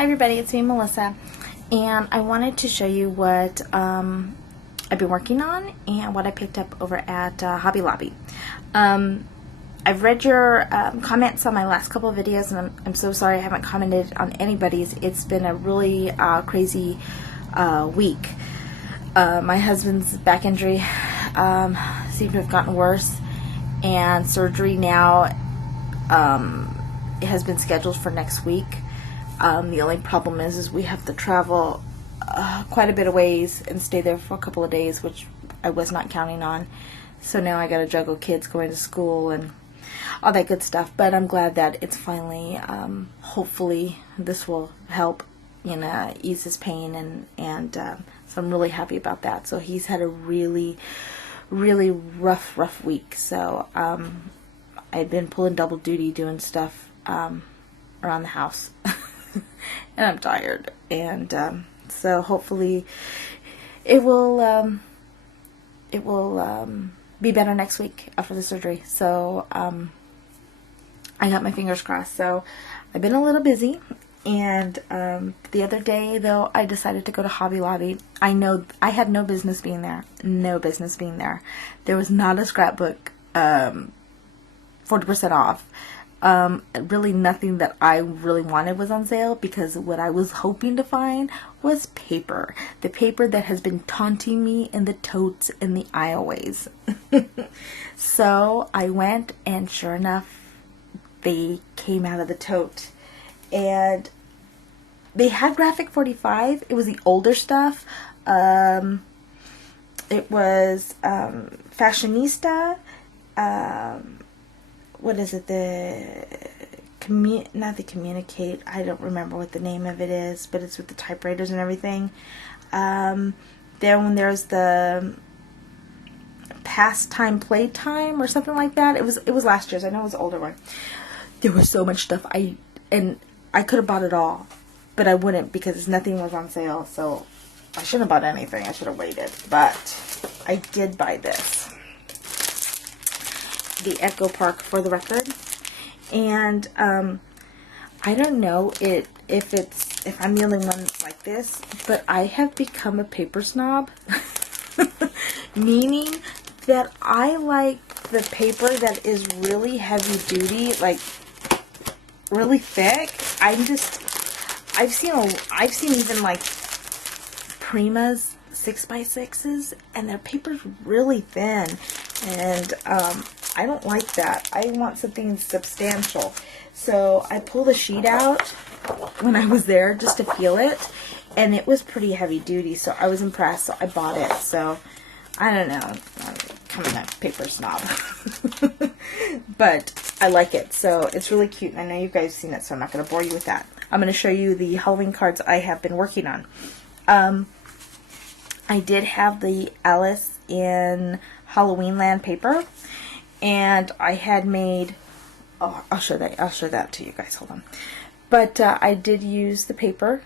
Hi everybody, it's me Melissa, and I wanted to show you what I've been working on and what I picked up over at Hobby Lobby. I've read your comments on my last couple of videos, and I'm so sorry I haven't commented on anybody's. It's been a really crazy week. My husband's back injury seemed to have gotten worse, and surgery now has been scheduled for next week. The only problem is we have to travel quite a bit of ways and stay there for a couple of days, which I was not counting on. So now I got to juggle kids going to school and all that good stuff. But I'm glad that it's finally, hopefully this will help, ease his pain, and so I'm really happy about that. So he's had a really, really rough week. So I've been pulling double duty doing stuff around the house. And I'm tired, and so hopefully it will be better next week after the surgery. So I got my fingers crossed. So I've been a little busy, and the other day though I decided to go to Hobby Lobby. I know I had no business being there. There was not a scrapbook 40% off. Really nothing that I really wanted was on sale, because what I was hoping to find was paper. The paper that has been taunting me in the totes and the aisleways. So I went, and sure enough, they came out of the tote. And they had Graphic 45. It was the older stuff. It was Fashionista. What is it? Not the Communicate. I don't remember what the name of it is, but it's with the typewriters and everything. Then when there's the Pastime Playtime or something like that. It was last year's. I know it was an older one. There was so much stuff. I could have bought it all, but I wouldn't, because nothing was on sale. So I shouldn't have bought anything. I should have waited. But I did buy this. The Echo Park for the record, and I don't know if I'm the only one like this, but I have become a paper snob. Meaning that I like the paper that is really heavy duty, like really thick. I've seen even like Prima's 6x6s, and their paper's really thin, and I don't like that. I want something substantial. So I pulled a sheet out when I was there just to feel it, and it was pretty heavy duty, so I was impressed, so I bought it. So I don't know, I'm kind of a paper snob. But I like it, so it's really cute, and I know you guys have seen it, so I'm not going to bore you with that. I'm going to show you the Halloween cards I have been working on. I did have the Alice in Halloween Land paper, and I had made, I'll show that to you guys, hold on. But I did use the paper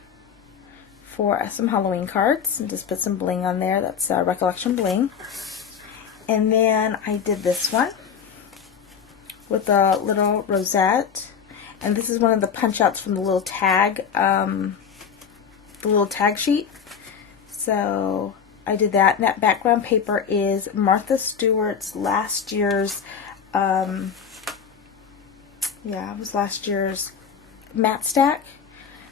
for some Halloween cards, and just put some bling on there. That's Recollection Bling. And then I did this one with a little rosette, and this is one of the punch outs from the little tag, sheet. So I did that, and that background paper is Martha Stewart's last year's, it was last year's matte stack.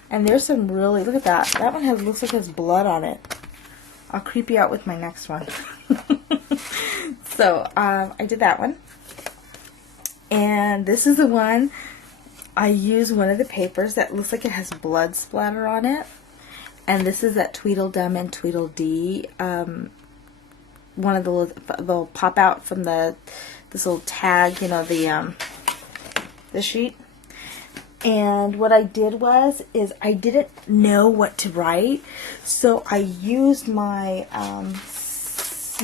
And there's some really, look at that. That one looks like it has blood on it. I'll creep you out with my next one. So, I did that one. And this is the one, I used one of the papers that looks like it has blood splatter on it. And this is that Tweedledum and Tweedledee, one of the little pop out from this little tag, the sheet. And what I did is I didn't know what to write, so I used my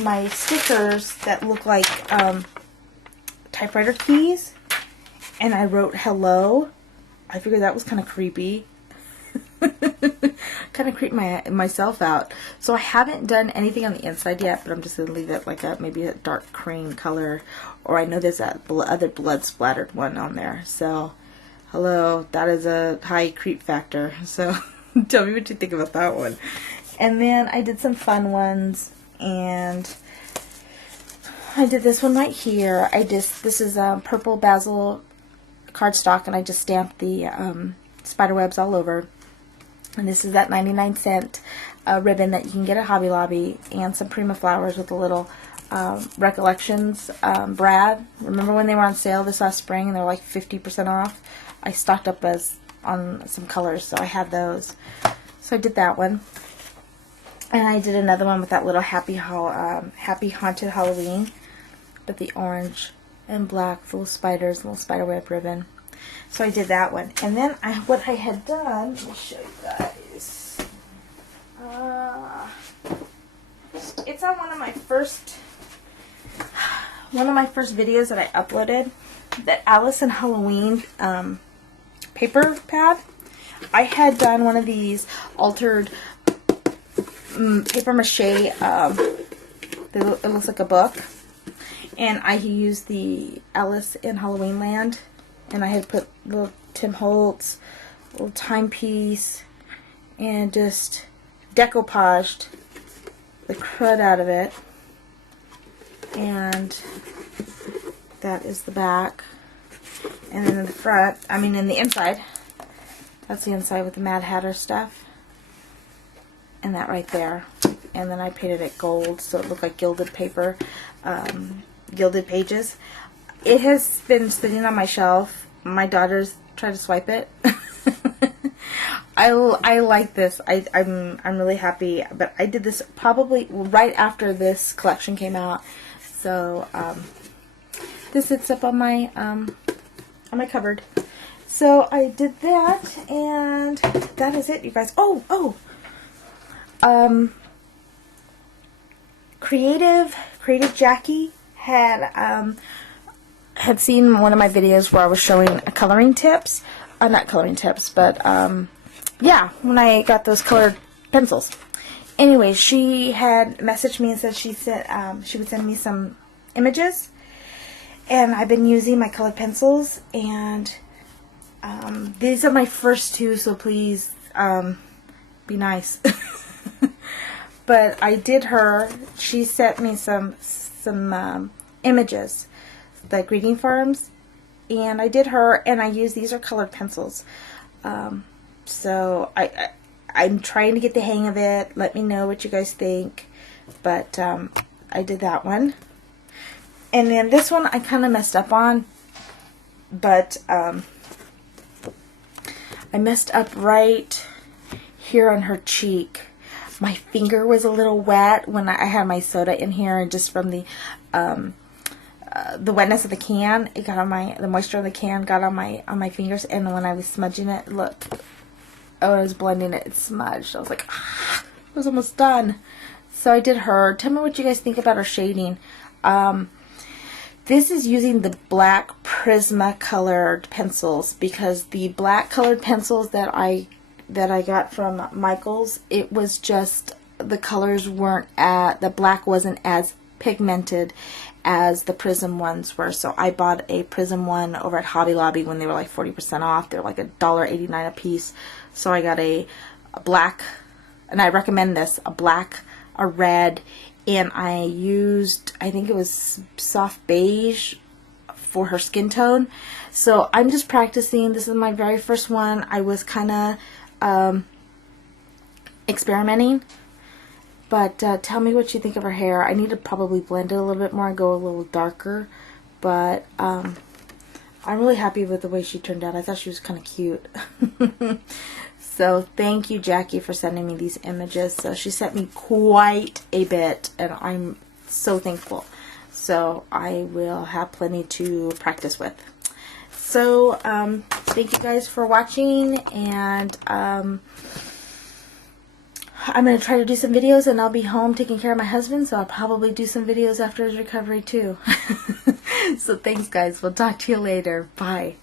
my stickers that look like typewriter keys, and I wrote hello. I figured that was kind of creepy. Kind of creep myself out. So I haven't done anything on the inside yet, but I'm just going to leave it like maybe a dark cream color, or I know there's that other blood splattered one on there. So hello, that is a high creep factor. So tell me what you think about that one. And then I did some fun ones, and I did this one right here. This is purple basil cardstock, and I just stamped the spider webs all over. And this is that 99-cent ribbon that you can get at Hobby Lobby, and some Prima flowers with a little Recollections Brad. Remember when they were on sale this last spring and they were like 50% off? I stocked up on some colors, so I had those. So I did that one. And I did another one with that little happy haunted Halloween, with the orange and black full spiders, little spider web ribbon. So I did that one. And then what I had done, let me show you guys. It's on one of my first videos that I uploaded, that Alice in Halloween paper pad. I had done one of these altered paper mache. It looks like a book, and I used the Alice in Halloween Land, and I had put little Tim Holtz, little timepiece, and just decoupaged the crud out of it. And that is the back. And then in the front, in the inside, that's the inside with the Mad Hatter stuff. And that right there. And then I painted it gold so it looked like gilded paper, gilded pages. It has been sitting on my shelf. My daughters try to swipe it. I like this. I'm really happy. But I did this probably right after this collection came out. So this sits up on my cupboard. So I did that, and that is it, you guys. Creative Jackie had seen one of my videos where I was showing coloring tips. Not coloring tips, but yeah, when I got those colored pencils. Anyway, she had messaged me and said she would send me some images, and I've been using my colored pencils, and these are my first two, so please be nice. But I did she sent me some images, the greeting farms, and I did her, and I used, these are colored pencils. So I'm trying to get the hang of it. Let me know what you guys think. But I did that one. And then this one I kind of messed up on. But I messed up right here on her cheek. My finger was a little wet when I had my soda in here, and just from the wetness of the can, it got on the moisture of the can got on my fingers, and when I was smudging it, look, I was blending it, it smudged. I was like, it was almost done. So I did her. Tell me what you guys think about her shading. This is using the black Prisma colored pencils, because the black colored pencils that I got from Michaels, it was just, the colors the black wasn't as pigmented as the Prism ones were. So I bought a Prism one over at Hobby Lobby when they were like 40% off. They're like $1.89 a piece. So I got a black, and I recommend this, a black, a red, and I used, I think it was soft beige for her skin tone. So I'm just practicing. This is my very first one. I was kind of experimenting. But tell me what you think of her hair. I need to probably blend it a little bit more and go a little darker. But I'm really happy with the way she turned out. I thought she was kind of cute. So thank you, Jackie, for sending me these images. So she sent me quite a bit, and I'm so thankful. So I will have plenty to practice with. So thank you guys for watching, and I'm going to try to do some videos, and I'll be home taking care of my husband, so I'll probably do some videos after his recovery too. So thanks, guys. We'll talk to you later. Bye.